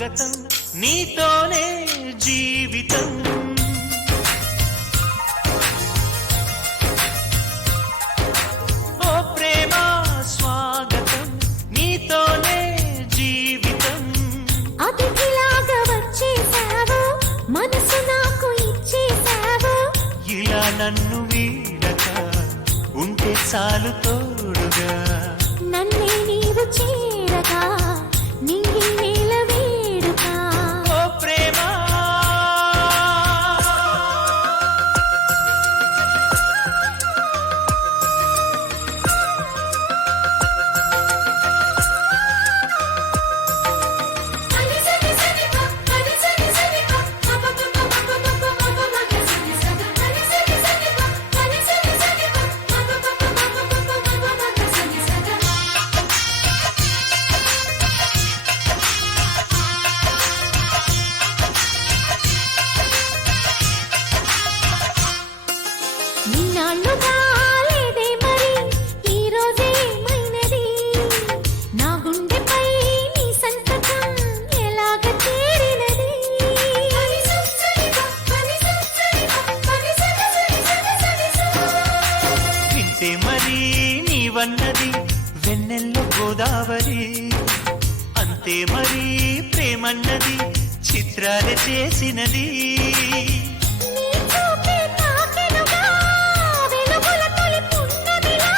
స్వాగతం నీతోనే జీవితం ఓ ప్రేమ స్వాగతం నీతోనే జీవితం అతిథిలాగా వచ్చేసావు మనసు నాకు ఇచ్చేసావు ఇలా నన్ను వీడక ఉంటే చాలు తోడుగా నన్నే నీవు చేరగా నింగి నేల వేడుగా ఓ ప్రేమ నిన్నాళ్ళుగా లేదే మరి ఈ రోజే ఏమైనది నా గుండెపై నీ సంతకం ఎలాగ చేరినది వింటే మరి నీవన్నది వెన్నెల్లో గోదావరి అంతే మరి ప్రేమన్నది చిత్రాలు చేసినది నీ చూపే తాకెనుగా వెలుగుల తొలి పున్నమిలా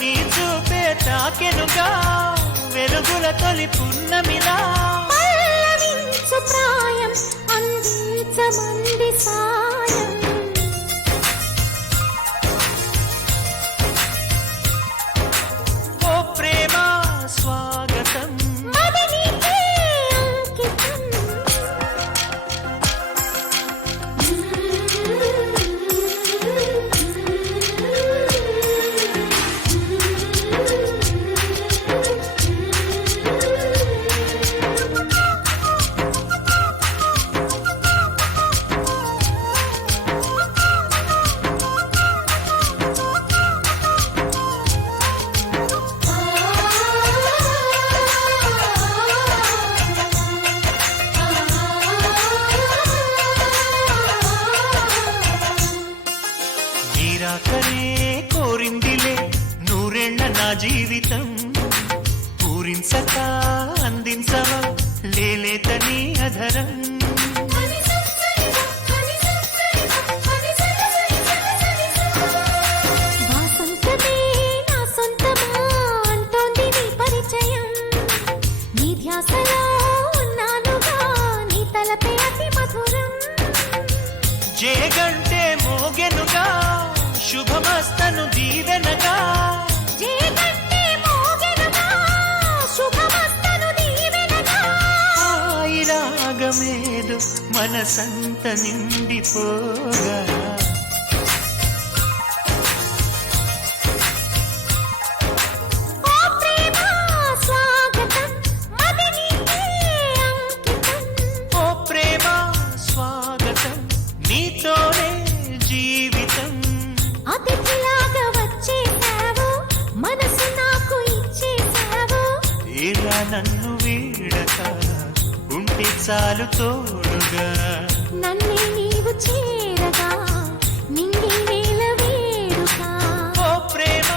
నీ చూపే తాకెనుగా వెలుగుల తొలి పున్నమిలా పల్లవించు ప్రాయం అందించమంది సాయం ఓ ప్రేమ స్వాగతం అది నీకే అంకితం నీరాకనే కోరిందిలే నూరేళ్ల నా జీవితం పూరించక అందించవా లేలేత నీ అధరం వాసంతమే నా సొంతమా అంటోంది నీ పరిచయం నీ ధ్యాసలో ఉన్నానుగా నీ తలపే అతి మధురం జేగంటే మోగెనుగా శుభమస్తను దీవెనగా జేగంటే మోగెనుగా శుభమస్తను దీవెనగా హాయి రాగమేదు మనసంత నిండిపోగా ఓ ప్రేమ స్వాగతం అది నీకే అంకితం ఓ ప్రేమ స్వాగతం నీతోనే జీవితం అతిథిలాగా వచ్చేసావు మనసు నాకు ఇచ్చేసావు ఇలా నన్ను వీడక ఉంటే చాలు తోడుగా నన్నే నీవు చేరగా నింగి నేల వేడుగా ఓ ప్రేమ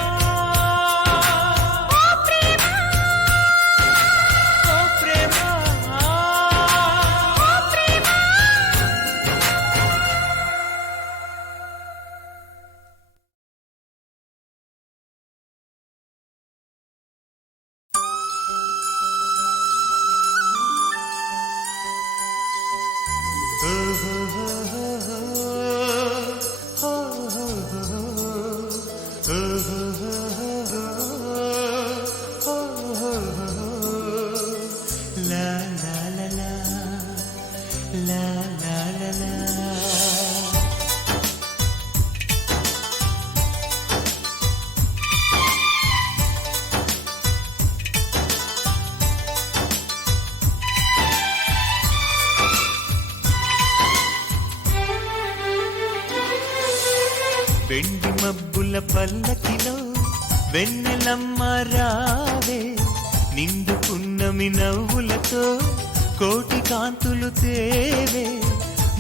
ఓ ప్రేమ ఓ ప్రేమ ఓ ప్రేమ La la la la la la la la వెండి మబ్బుల పల్లకిలో వెన్నెలమ్మ రావే నిండు పున్నమి నవ్వులతో కోటి కాంతులు తేవే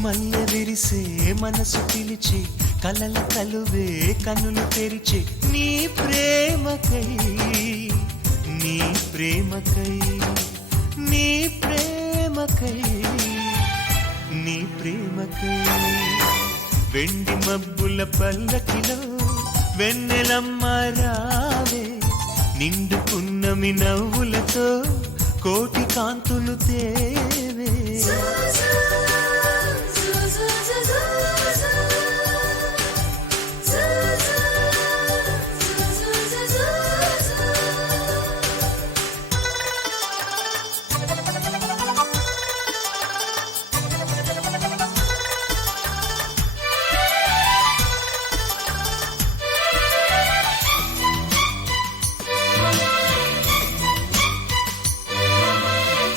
మల్లె విరిసే మనసు పిలిచి కలల కలువే కనులు తెరిచి నీ ప్రేమకై నీ ప్రేమకై నీ ప్రేమకై నీ ప్రేమకై వెండి మబ్బుల పల్లకిలో వెన్నెలమ్మ రావే నిండు పున్నమి నవ్వులతో కోటి కాంతులు తేవే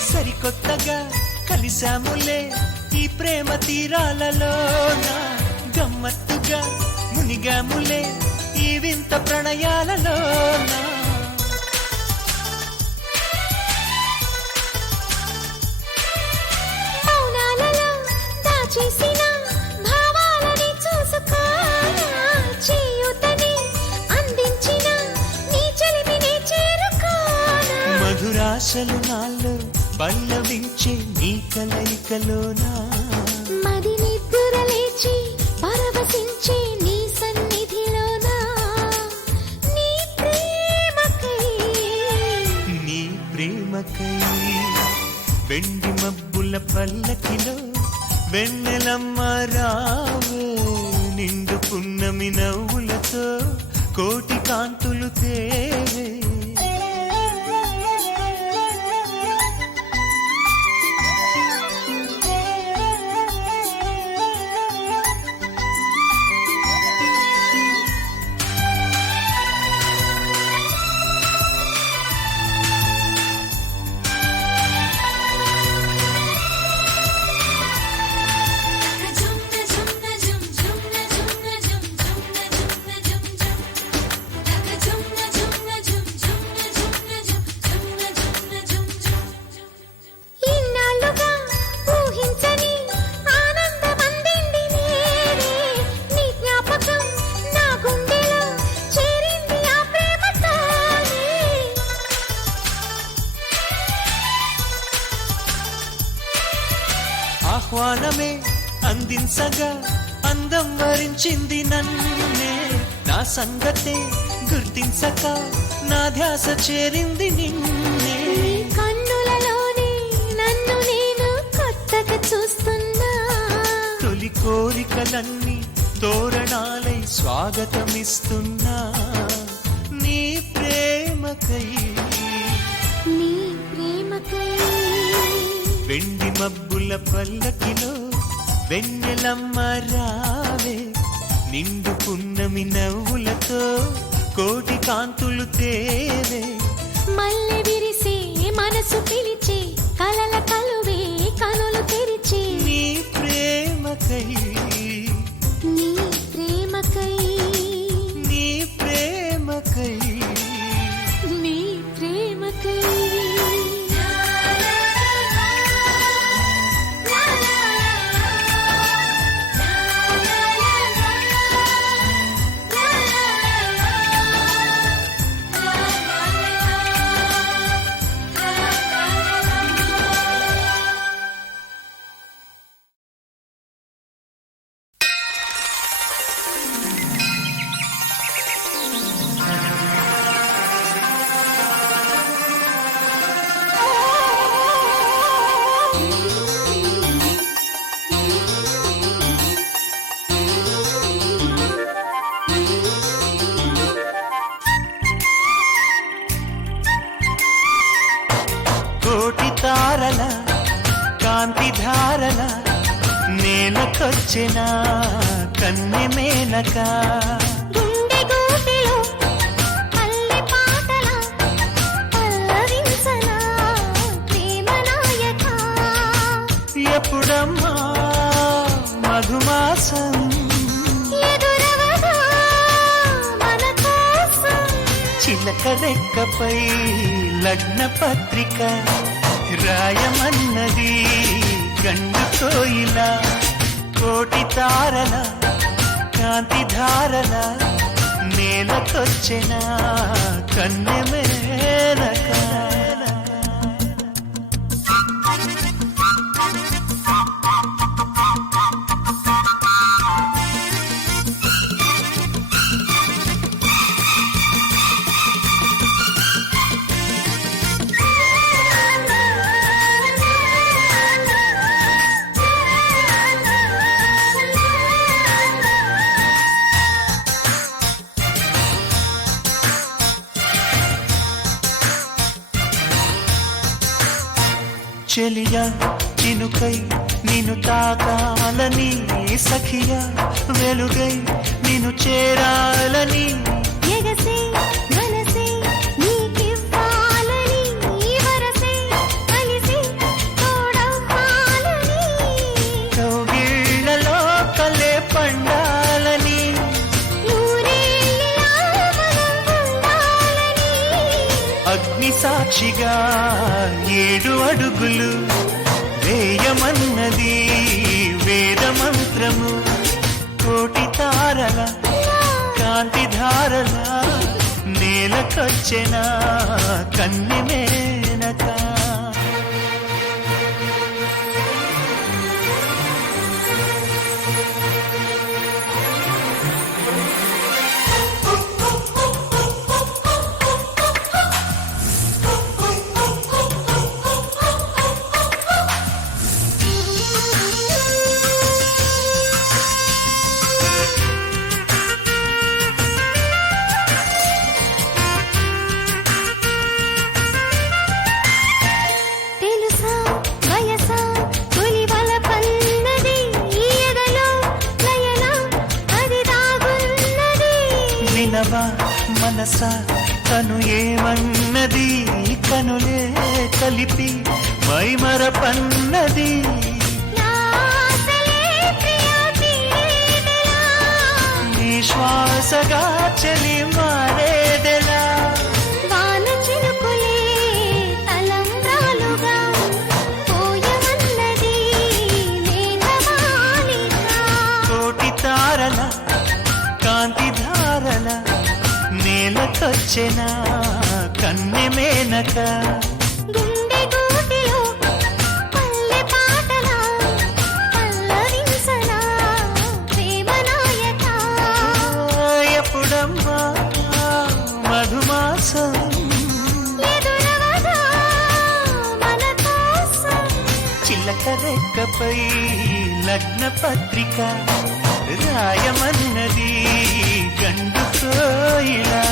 సరికొత్తగా కలిసాములే ఈ ప్రేమ తీరాలలోన గమ్మత్తుగా మునిగాములే ఈ వింత ప్రణయాలలోన మౌనాలలో దాచేసిన భావాలని చూసుకోనా చేయూతని అందించిన నీ చెలిమిని చేరుకోనా మధురాశలు నాలో పల్లవించే నీ కలయికలోనా మది నిద్ర లేచి పరవశించే నీ సన్నిధిలోనా నీ ప్రేమకై నీ ప్రేమకై వెండి మబ్బుల పల్లకిలో వెన్నెలమ్మ రావే నిండు పున్నమి నవ్వులతో కోటి కాంతులు తేవే ఆహ్వానమే అందించగా అందం వరించింది నన్నే నా సంగతే గుర్తించక నా ధ్యాస చేరింది నిన్నే నీ కన్నులలోనే నన్ను నేను కొత్తగా చూస్తున్నా తొలి కోరికలన్నీ తోరణాలై స్వాగతమిస్తున్నా నీ ప్రేమకై నీ ప్రేమకై వెండి మబ్బుల పల్లకిలో వెన్నెలమ్మ రావే నిండు పున్నమి నవ్వులతో కోటి కాంతులు తేవే మల్లె విరిసే మనసు పిలిచే కలల కలువే కనులు తెరిచే నీ ప్రేమకై నీ ప్రేమకై నీ ప్రేమకై నీ ప్రేమకై కోటి తారల కాంతి ధారల నేలకొచ్చిన కన్నె మేనక గుండె గూటిలో పల్లె పాటల పల్లవించనా ప్రేమ నాయక ఎప్పుడమ్మా మధుమాసం ఎదురవగా మన కోసం చిలక రెక్కపై లగ్న పత్రిక రాయమన్నది గండు కోయిల కోటి తారల కాంతి ధారల నేలకొచ్చిన కన్నె మేనక చెలియా చినుకై నిన్ను తాకాలని సఖియా వెలుగై నిన్ను చేరాలని ఎగసే మనసే నీకివ్వాలని వరసే కలిసి తోడవ్వాలని కౌగిళ్ళలో కలే పండాలని నూరేళ్ళలా మనం ఉండాలని అగ్ని సాక్షిగా 7 అడుగులు వేయమన్నది వేద మంత్రము కోటి తారల కాంతి ధారల నేలకొచ్చిన కన్నె మేనక తెలుసా వయసా తొలివల పన్నది ఎదలో లయన అది దాగున్నది వినవా మనసా తను ఏమన్నది కనులే కలిపి మైమరపన్నది నా ఆశలే ప్రియ తీరేదెలా నీ శ్వాసగా చెలి మారేదెలా వాన చినుకులే తలంబ్రాలుగా పోయమన్నది నేలమాలిక కోటి తారల కాంతి ధారల నేలకొచ్చిన కన్నె మేనక గుండె గూటిలో పల్లె పాటలా పల్లవించనా ప్రేమ నాయక ఎప్పుడమ్మా మధుమాసం ఎదురవగా మన కోసం చిల్లక రెక్కపై లగ్న పత్రిక రాయమన్నది గండు కోయిలా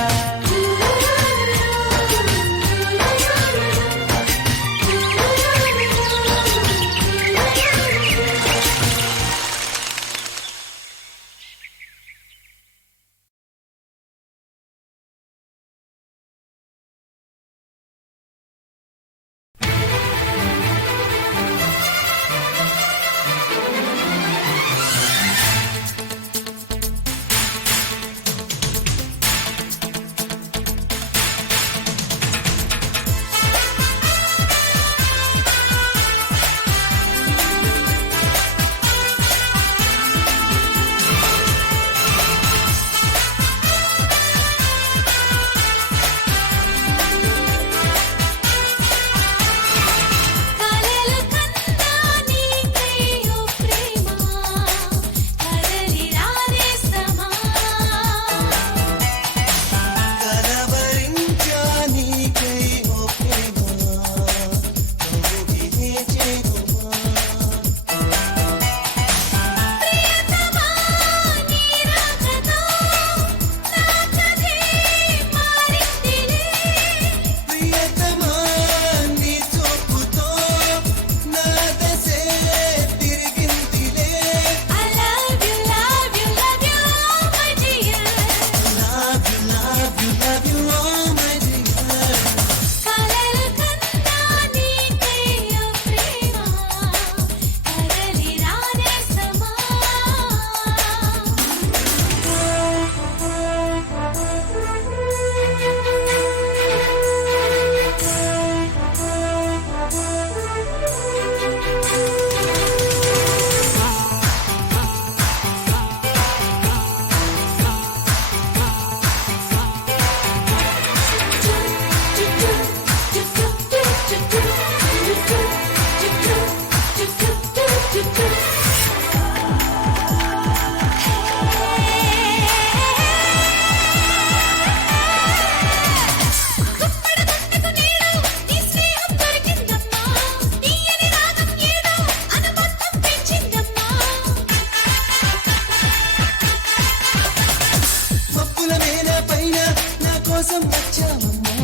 కోసం వచ్చామమ్మా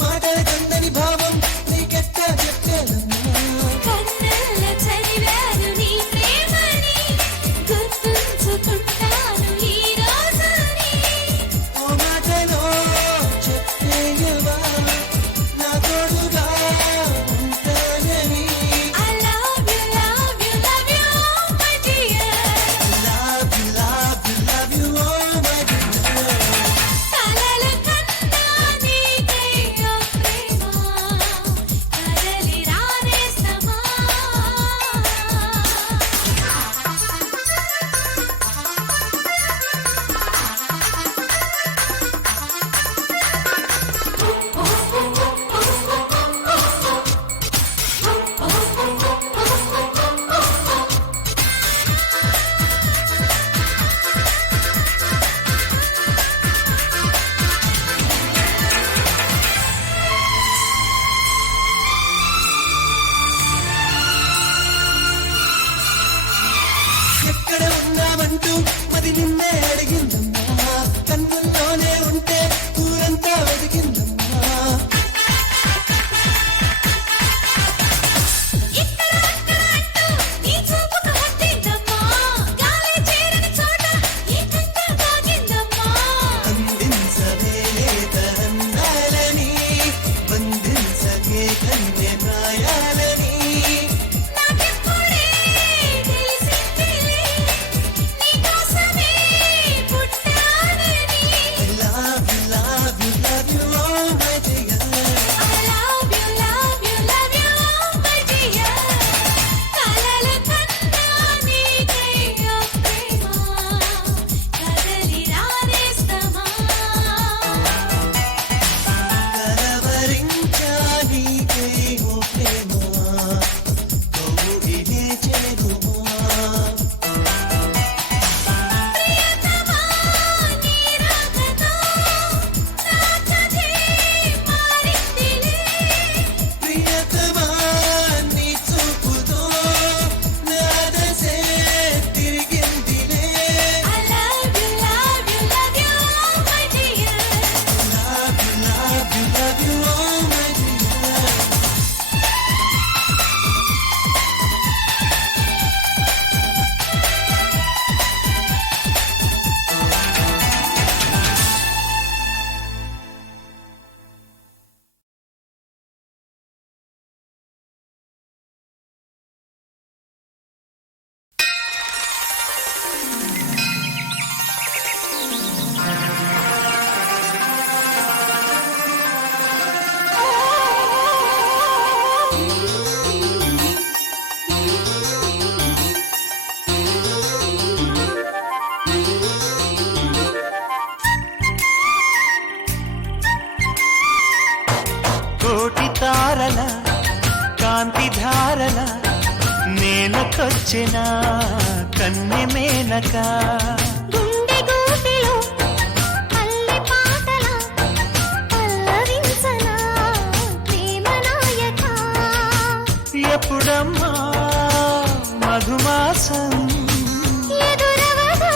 మాటలకందని భావం నీకెట్టా చెప్పానమ్మా కన్నెల్ల చదివాను నీ ప్రేమని గుర్తుంచుకుంటాను ఈ రోజుని ఓ మాటలో చెప్పేయవా నా తోడుగా ఉంటానని I love you, love you, love you, my dear. love you love you love you oh my dear కలలు కన్నా నీకై ఓ ప్రేమ కదలి రానేస్తమా ఎక్కడ ఉన్నామంటూ మరి నిన్నే అడిగిందమ్మా కన్నుల్లోనే ఉంటే ఊరంతా వెతికిందమ్మా ఇక్కడ అక్కడ అంటూ నీ చూపుకు హత్తిందమ్మా గాలి చేరని చోట ఏకంగా తాగిందమ్మా అందించవే తరంగాలని బంధించకే కన్నె ప్రాయాలని నాకెప్పుడే తెలిసిందిలే నీకోసమే పుట్టానని love you love you love you oh my dear I love you, love you, love you, my dear. కలలు కన్నా నీకై ఓ ప్రేమ కదలి రానేస్తమా కలవరించా నీకై ఓ ప్రేమ కౌగిలినే చేరుమా ప్రియతమా నీ రాకతో నా కథే మారిందిలే ప్రియతమా నీ చూపుతో నా దశే తిరిగిందిలే I love you, love you, love you, my dear. love you love you love you oh my dear కోటి తారల కాంతి ధారల నేలకొచ్చిన కన్నె మేనక గుండె గూటిలో పల్లె పాటల పల్లవించనా ప్రేమ నాయక ఎప్పుడమ్మా మధుమాసం ఎదురవదా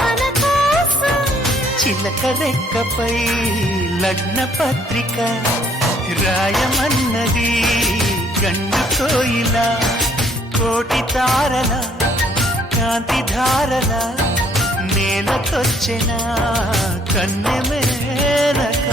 మన కోసం చిలక రెక్కపై లగ్న పత్రిక రాయమన్నది గండు కోయిల కోటి తారల కాంతి ధారల నేలకొచ్చిన కన్నె మేనక